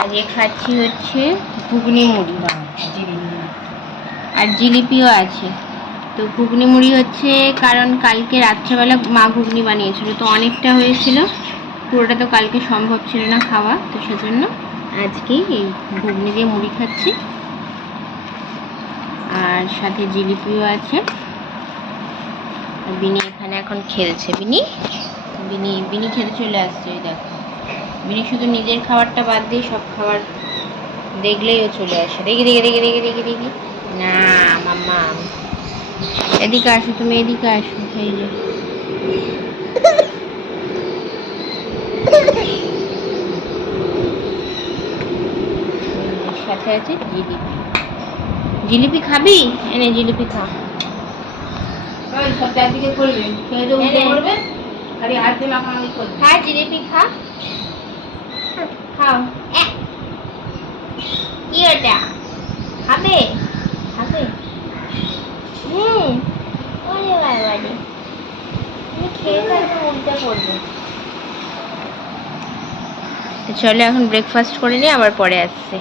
আজকে খাচ্ছি হচ্ছে ঘুগনি মুড়ি। আর জিলিপিও আছে। তো ঘুগনি মুড়ি হচ্ছে কারণ কালকে রাত্রেবেলা মা ঘুগনি বানিয়েছিল। তো অনেকটা হয়েছিল। পুরোটা তো কালকে সম্ভব ছিল না খাওয়া, তো সেজন্য আজকেই এই ঘুগনি দিয়ে মুড়ি খাচ্ছি। আর সাথে জিলিপিও আছে। বিনি এখানে এখন খেলছে। বিনি? বিনি বিনি খেতে চলে আসছে, ওই দেখো। বিনি শুধু নিজের খাবারটা বাদ দিয়ে সব খাবার দেখলেই ও চলে আসে। দেখি দেখি দেখি দেখি দেখি দেখি। না মাম্মা। এদিকে আসো তুমি এদিকে আসো। এই যে। সাথে আছে জিলিপি। জিলিপি খাবি? এনে জিলিপি খা। সব চারদিকে করবে। খেয়ে উঠে। পড়বে। হাত দিয়ে মাখামাখি করবে। জিলিপি খা। ওটা খাবে? খাবে? হুম। চলো এখন ব্রেকফাস্ট করে নিয়ে আবার পরে আসছে।